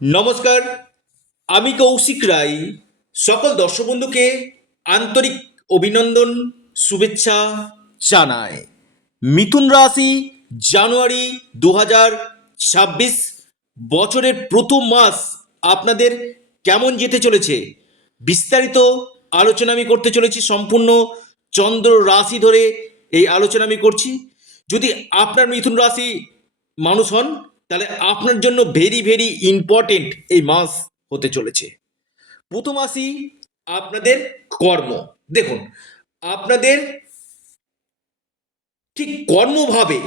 নমস্কার, আমি কৌশিক রায়। সকল দর্শক বন্ধুকে আন্তরিক অভিনন্দন, শুভেচ্ছা জানায় মিথুন রাশি, জানুয়ারি দু ছাব্বিশ বছরের প্রথম মাস আপনাদের কেমন যেতে চলেছে? বিস্তারিত আলোচনা আমি করতে চলেছি, সম্পূর্ণ চন্দ্র রাশি ধরে এই আলোচনা আমি করছি। যদি আপনার মিথুন রাশি মানুষ হন তাহলে আপনার জন্য ভেরি ভেরি ইম্পর্টেন্ট এই মাস হতে চলেছে। প্রথম আসি আপনাদের কর্ম। দেখুন, আপনাদের ঠিক কর্মভাবে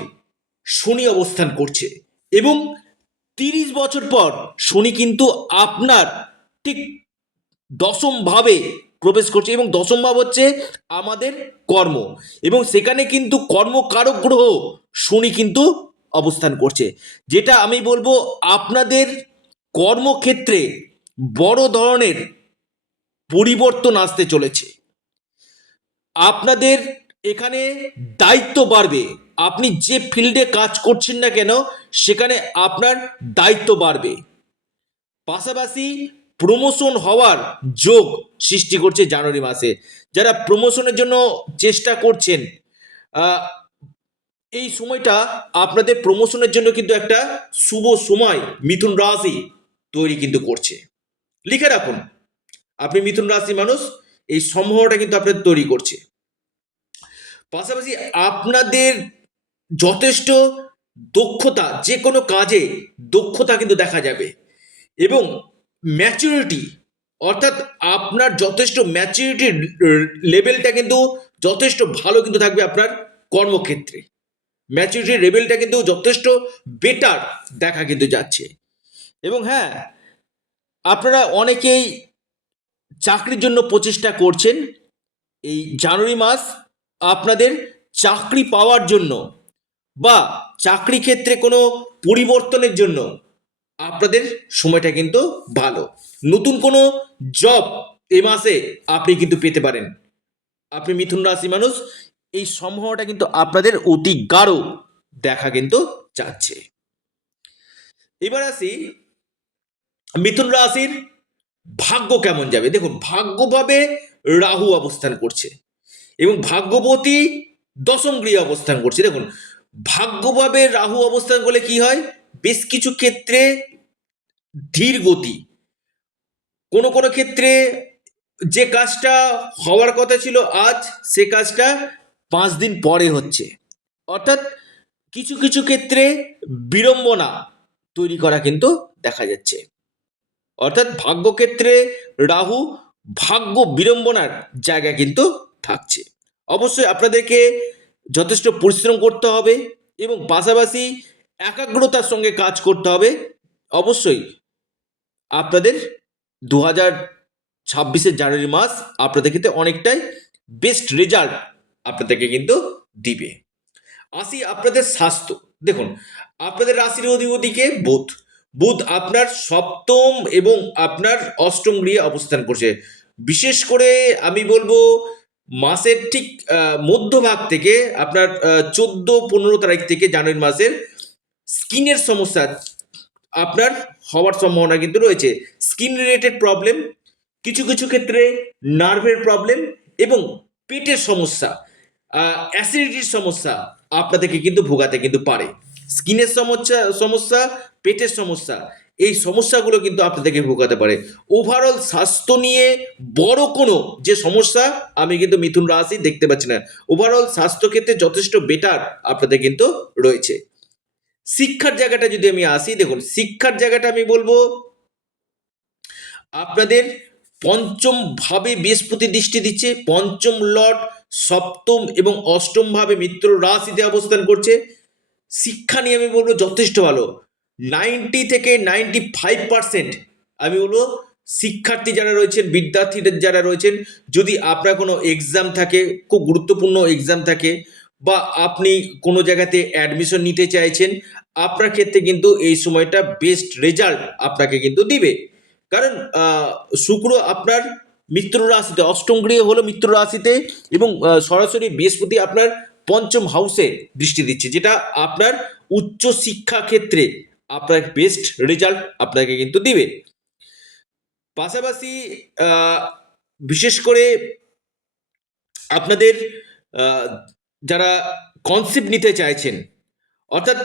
শনি অবস্থান করছে এবং তিরিশ বছর পর শনি কিন্তু আপনার ঠিক দশম ভাবে প্রবেশ করছে এবং দশম ভাব হচ্ছে আমাদের কর্ম। এবং সেখানে কিন্তু কর্মকারক গ্রহ শনি কিন্তু অবস্থান করছে। যেটা আমি বলব, আপনাদের কর্মক্ষেত্রে বড় ধরনের পরিবর্তন আসতে চলেছে। আপনাদের এখানে দায়িত্ব বাড়বে। আপনি যে ফিল্ডে কাজ করছেন না কেন, সেখানে আপনার দায়িত্ব বাড়বে। পাশাপাশি প্রমোশন হওয়ার যোগ সৃষ্টি করছে জানুয়ারি মাসে। যারা প্রমোশনের জন্য চেষ্টা করছেন এই সময়টা আপনাদের প্রমোশনের জন্য কিন্তু একটা শুভ সময় মিথুন রাশি তৈরি কিন্তু করছে। লিখে রাখুন, আপনি মিথুন রাশি মানুষ, এই সম্ভাবনাটা কিন্তু আপনাদের তৈরি করছে। পাশাপাশি আপনাদের যথেষ্ট দক্ষতা যে কোনো কাজে দক্ষতা কিন্তু দেখা যাবে এবং ম্যাচুরিটি অর্থাৎ আপনার যথেষ্ট ম্যাচুরিটি লেভেলটা কিন্তু যথেষ্ট ভালো কিন্তু থাকবে আপনার কর্মক্ষেত্রে। ম্যাচুরিটি লেভেলটা কিন্তু যথেষ্ট বেটার দেখা কিন্তু যাচ্ছে। এবং হ্যাঁ আপনারা অনেকেই চাকরির জন্য প্রচেষ্টা করছেন। এই জানুয়ারি মাস আপনাদের চাকরি পাওয়ার জন্য বা চাকরি ক্ষেত্রে কোনো পরিবর্তনের জন্য আপনাদের সময়টা কিন্তু ভালো। নতুন কোনো জব এ মাসে আপনি কিন্তু পেতে পারেন। আপনি মিথুন রাশি মানুষ এই সম্ভাবনাটা কিন্তু আপনাদের অতি গাঢ় দেখা কিন্তু যাচ্ছে। এবার আসি মিথুন রাশির ভাগ্য কেমন যাবে? দেখুন, ভাগ্যভাবে রাহু অবস্থান করছে এবং ভাগ্যবতী দশম গৃহে অবস্থান করছে। দেখুন, ভাগ্যভাবে রাহু অবস্থান করলে কি হয়? বেশ কিছু ক্ষেত্রে ধীর গতি। কোনো কোনো ক্ষেত্রে যে কাজটা হওয়ার কথা ছিল আজ, সে কাজটা পাঁচ দিন পরে হচ্ছে। অর্থাৎ কিছু কিছু ক্ষেত্রে বিড়ম্বনা তৈরি করা কিন্তু দেখা যাচ্ছে। অর্থাৎ ভাগ্যক্ষেত্রে রাহু ভাগ্য বিড়ম্বনার জায়গা কিন্তু থাকছে। অবশ্যই আপনাদেরকে যথেষ্ট পরিশ্রম করতে হবে এবং পাশাপাশি একাগ্রতার সঙ্গে কাজ করতে হবে। অবশ্যই আপনাদের দু হাজার ছাব্বিশের জানুয়ারি মাস আপনাদের ক্ষেত্রে অনেকটাই বেস্ট রেজাল্ট আপনাদেরকে কিন্তু দিবে। আসি আপনাদের স্বাস্থ্য। দেখুন, আপনাদের রাশির অধিপতিকে বুধ। বুধ আপনার সপ্তম এবং আপনার অষ্টম গৃহে অবস্থান করছে। বিশেষ করে আমি বলব, মাসের ঠিক মধ্যভাগ থেকে আপনার চোদ্দ, পনেরো তারিখ থেকে জানুয়ারি মাসের স্কিনের সমস্যা আপনার হওয়ার সম্ভাবনা কিন্তু রয়েছে। স্কিন রিলেটেড প্রবলেম, কিছু কিছু ক্ষেত্রে নার্ভের প্রবলেম এবং পেটের সমস্যা। অ্যাসিডিটির সমস্যা আপনাদেরকে কিন্তু ভোগাতে কিন্তু পারে। স্কিনের সমস্যা সমস্যা, পেটের সমস্যা, এই সমস্যাগুলো কিন্তু আপনাদেরকে ভোগাতে পারে। ওভারঅল স্বাস্থ্য নিয়ে বড় কোনো যে সমস্যা, আমি কিন্তু মিথুন রাশি দেখতে পাচ্ছি না। ওভারঅল স্বাস্থ্যক্ষেত্রে যথেষ্ট বেটার আপনাদের কিন্তু রয়েছে। শিক্ষার জায়গাটা যদি আমি আসি, দেখুন, শিক্ষার জায়গাটা আমি বলব, আপনাদের পঞ্চম ভাবে বৃহস্পতি দৃষ্টি দিচ্ছে, পঞ্চম লট সপ্তম এবং অষ্টম ভাবে মিত্র রাশিতে অবস্থান করছে। শিক্ষা নিয়ে আমি বলব যথেষ্ট ভালো। নাইনটি থেকে নাইনটি ফাইভ পার্সেন্ট আমি বলব শিক্ষার্থী যারা রয়েছেন, বিদ্যার্থীদের যারা রয়েছেন, যদি আপনার কোনো এক্সাম থাকে, খুব গুরুত্বপূর্ণ এক্সাম থাকে বা আপনি কোনো জায়গাতে অ্যাডমিশন নিতে চাইছেন, আপনার ক্ষেত্রে কিন্তু এই সময়টা বেস্ট রেজাল্ট আপনাকে কিন্তু দিবে। কারণ শুক্র আপনার মিত্র রাশিতে, অষ্টম গৃহে হলো মিত্র রাশিতে এবং সরাসরি বৃহস্পতি আপনার পঞ্চম হাউসে দৃষ্টি দিচ্ছে, যেটা আপনার উচ্চ শিক্ষা ক্ষেত্রে আপনার বেস্ট রেজাল্ট আপনাকে কিন্তু দিবে। পাশাপাশি বিশেষ করে আপনাদের যারা কনসেপ্ট নিতে চাইছেন অর্থাৎ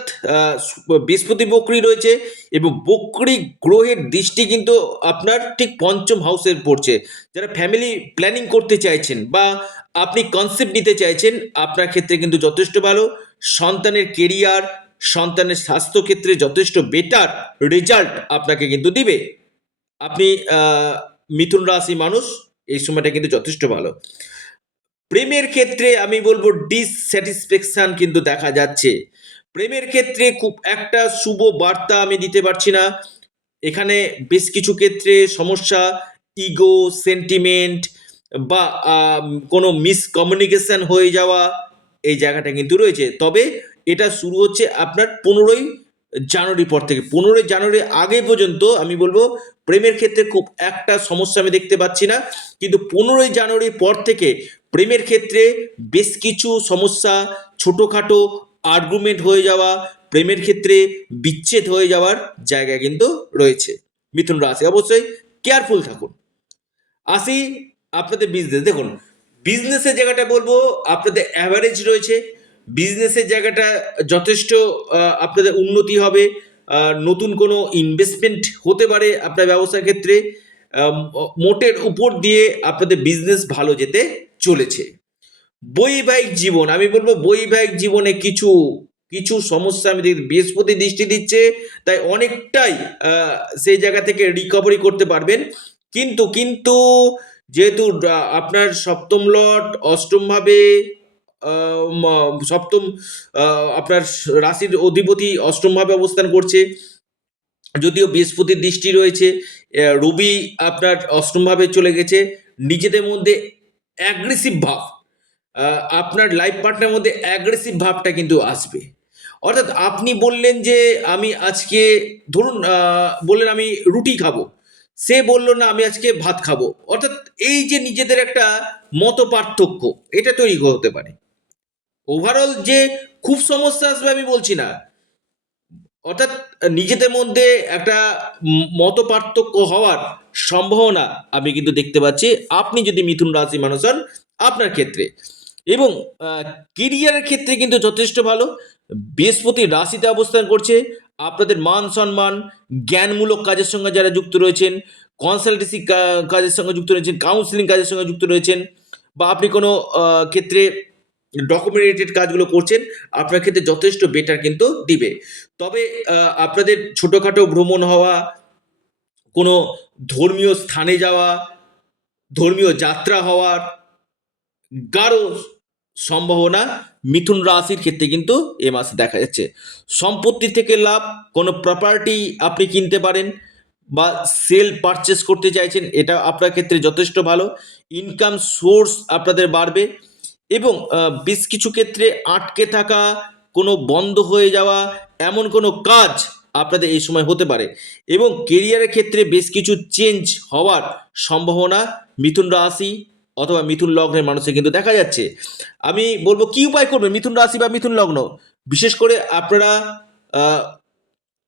বৃহস্পতি বকরি রয়েছে এবং বকরি গ্রহের দৃষ্টি কিন্তু আপনার ঠিক পঞ্চম হাউসের পড়ছে। যারা ফ্যামিলি প্ল্যানিং করতে চাইছেন বা আপনি কনসেপ্ট নিতে চাইছেন, আপনার ক্ষেত্রে কিন্তু যথেষ্ট ভালো। সন্তানের কেরিয়ার সন্তানের স্বাস্থ্য ক্ষেত্রে যথেষ্ট বেটার রেজাল্ট আপনাকে কিন্তু দিবে। আপনি মিথুন রাশি মানুষ, এই সময়টা কিন্তু যথেষ্ট ভালো। প্রেমের ক্ষেত্রে আমি বলব ডিসস্যাটিসফ্যাকশন কিন্তু দেখা যাচ্ছে। প্রেমের ক্ষেত্রে খুব একটা শুভ বার্তা আমি দিতে পারছি না। এখানে বেশ কিছু ক্ষেত্রে সমস্যা ইগো সেন্টিমেন্ট বা কোনো মিসকমিউনিকেশন হয়ে যাওয়া এই জায়গাটা কিন্তু রয়েছে। তবে এটা শুরু হচ্ছে আপনার পনেরোই জানুয়ারি পর থেকে। পনেরোই জানুয়ারি আগে পর্যন্ত আমি বলব প্রেমের ক্ষেত্রে খুব একটা সমস্যা আমি দেখতে পাচ্ছি না। কিন্তু পনেরোই জানুয়ারির পর থেকে প্রেমের ক্ষেত্রে বেশ কিছু সমস্যা, ছোটোখাটো আর্গুমেন্ট হয়ে যাওয়া, প্রেমের ক্ষেত্রে বিচ্ছেদ হয়ে যাওয়ার জায়গা কিন্তু রয়েছে। মিথুন রাশি, অবশ্যই কেয়ারফুল থাকুন। আসি আপনাদের বিজনেস দেখুন বিজনেসের জায়গাটা বলব, আপনাদের অ্যাভারেজ রয়েছে। বিজনেসের জায়গাটা যথেষ্ট আপনাদের উন্নতি হবে। নতুন কোনো ইনভেস্টমেন্ট হতে পারে আপনার ব্যবসার ক্ষেত্রে। মোটের উপর দিয়ে আপনাদের বিজনেস ভালো যেতে চলেছে। বৈবাহিক জীবন, আমি বলব বৈবাহিক জীবনে কিছু কিছু সমস্যা আমি দেখি, বৃহস্পতি দৃষ্টি দিচ্ছে, তাই অনেকটাই সেই জায়গা থেকে রিকভারি করতে পারবেন। কিন্তু কিন্তু যেহেতু আপনার সপ্তম লট অষ্টমভাবে সপ্তম আপনার রাশির অধিপতি অষ্টমভাবে অবস্থান করছে, যদিও বৃহস্পতির দৃষ্টি রয়েছে রবি আপনার অষ্টমভাবে চলে গেছে, নিজেদের মধ্যে অ্যাগ্রেসিভ ভাব আপনার লাইফ পার্টনারের মধ্যে অ্যাগ্রেসিভ ভাবটা কিন্তু আসবে। অর্থাৎ আপনি বললেন যে, আমি আজকে ধরুন বললেন আমি রুটি খাব। সে বলল, না, আমি আজকে ভাত খাব। অর্থাৎ এই যে নিজেদের একটা মত পার্থক্য এটা তৈরি হতে পারে। ওভারঅল যে খুব সমস্যা আসবে আমি বলছি না। অর্থাৎ নিজেদের মধ্যে একটা মত পার্থক্য হওয়ার সম্ভাবনা আমি কিন্তু দেখতে পাচ্ছি। আপনি যদি মিথুন রাশি মানুষ হন, আপনার ক্ষেত্রে। এবং কেরিয়ারের ক্ষেত্রে কিন্তু যথেষ্ট ভালো। বৃহস্পতি রাশিতে অবস্থান করছে। আপনাদের মান সম্মান, জ্ঞানমূলক কাজের সঙ্গে যারা যুক্ত রয়েছেন কনসালটেন্সি কাজের সঙ্গে যুক্ত রয়েছেন কাউন্সিলিং কাজের সঙ্গে যুক্ত রয়েছেন, বা আপনি কোনো ক্ষেত্রে ডকুমেন্টেড কাজগুলো করছেন, আপনার ক্ষেত্রে যথেষ্ট বেটার কিন্তু দিবে। তবে আপনাদের ছোটোখাটো ভ্রমণ হওয়া, কোনো ধর্মীয় স্থানে যাওয়া, ধর্মীয় যাত্রা হওয়ার গাঢ় সম্ভাবনা মিথুন রাশির ক্ষেত্রে কিন্তু এ মাসে দেখা যাচ্ছে। সম্পত্তি থেকে লাভ, কোনো প্রপার্টি আপনি কিনতে পারেন বা সেল পারচেস করতে চাইছেন, এটা আপনার ক্ষেত্রে যথেষ্ট ভালো। ইনকাম সোর্স আপনাদের বাড়বে এবং বেশ কিছু ক্ষেত্রে আটকে থাকা, কোনো বন্ধ হয়ে যাওয়া, এমন কোনো কাজ আপনাদের এই সময় হতে পারে এবং কেরিয়ারের ক্ষেত্রে বেশ কিছু চেঞ্জ হওয়ার সম্ভাবনা মিথুন রাশি অথবা মিথুন লগ্নের মানুষের কিন্তু দেখা যাচ্ছে। আমি বলব, কি উপায় করবেন মিথুন রাশি বা মিথুন লগ্ন? বিশেষ করে আপনারা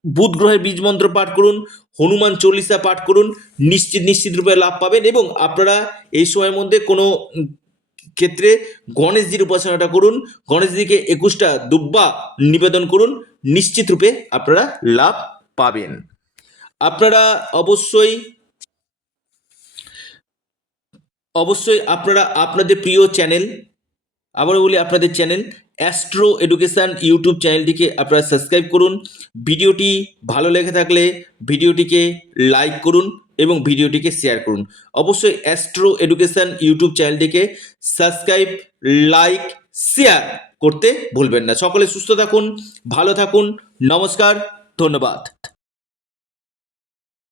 বুধ গ্রহের বীজ মন্ত্র পাঠ করুন, হনুমান চল্লিশা পাঠ করুন, নিশ্চিত নিশ্চিত রূপে লাভ পাবেন এবং আপনারা এই সময়ের মধ্যে কোনো ক্ষেত্রে গণেশজির উপাসনাটা করুন, গণেশজিকে একুশটা দুব্বা নিবেদন করুন, নিশ্চিত রূপে আপনারা লাভ পাবেন। আপনারা অবশ্যই অবশ্যই আপনারা আপনাদের প্রিয় চ্যানেল, আবারও বলি আপনাদের চ্যানেল অ্যাস্ট্রো এডুকেশান ইউটিউব চ্যানেলটিকে আপনারা সাবস্ক্রাইব করুন। ভিডিওটি ভালো লেগে থাকলে ভিডিওটিকে লাইক করুন এবং ভিডিওটিকে শেয়ার করুন। অবশ্যই অ্যাস্ট্রো এডুকেশান ইউটিউব চ্যানেলটিকে সাবস্ক্রাইব লাইক শেয়ার করতে ভুলবেন না। সকলে সুস্থ থাকুন, ভালো থাকুন। নমস্কার, ধন্যবাদ।